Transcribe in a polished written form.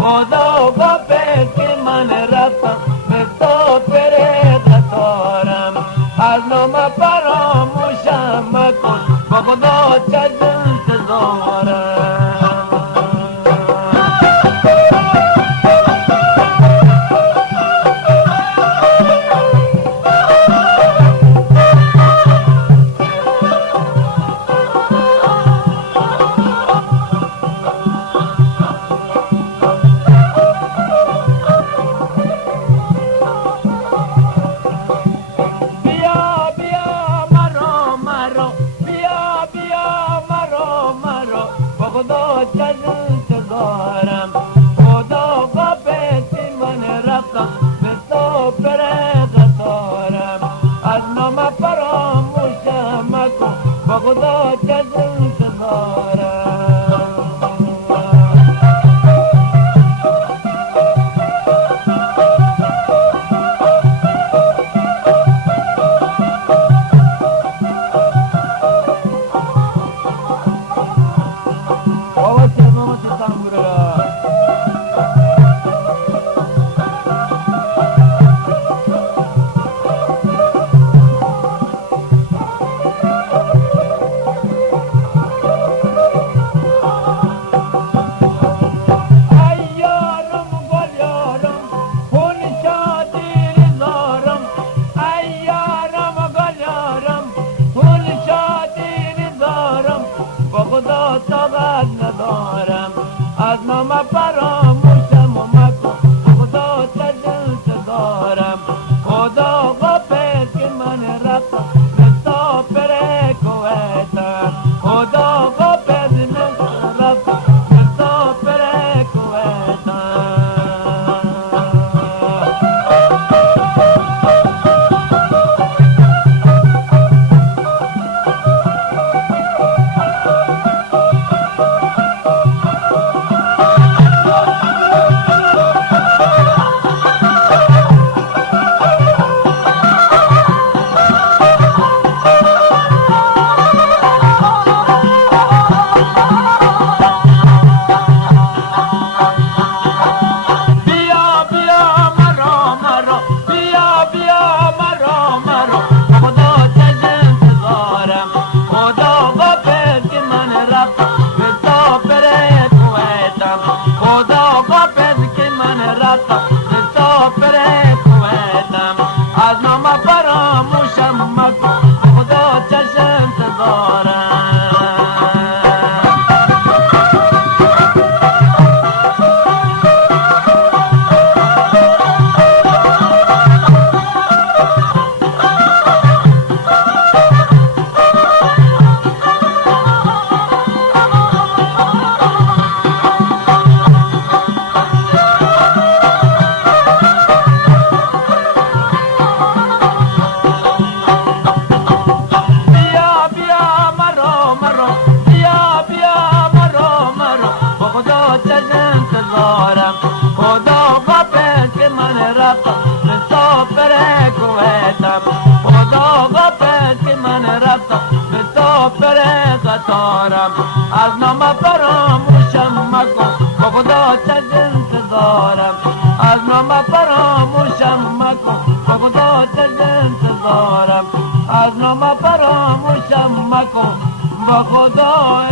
خدا گفت که من رفتم به تو پره قطارم، از نام فراموشم مکن با خدا چشم انتظارم. خدا چشم انتظارم، خدا گفت که من رفتم به تو پره قطارم، از نام فراموشم مکن با خدا چشم انتظارم. خدا طاقت ندارم، از نام فراموشم مکن خدا چشم انتظارم. خدا گفت که من رفتم به تو پره کویتم، خدا گفت من رفتم به تو پره کویتم. از نام فراموشم مکن خدا چشم انتظارم. خدا گفت که من رفتم به تو پره کویتم، خدا گفت که من رفتم به تو پره قطارم، از نام فراموشم مکن با خدا چشم انتظارم، از نام فراموشم مکن با خدا چشم انتظارم، از نام فراموشم مکن با خدا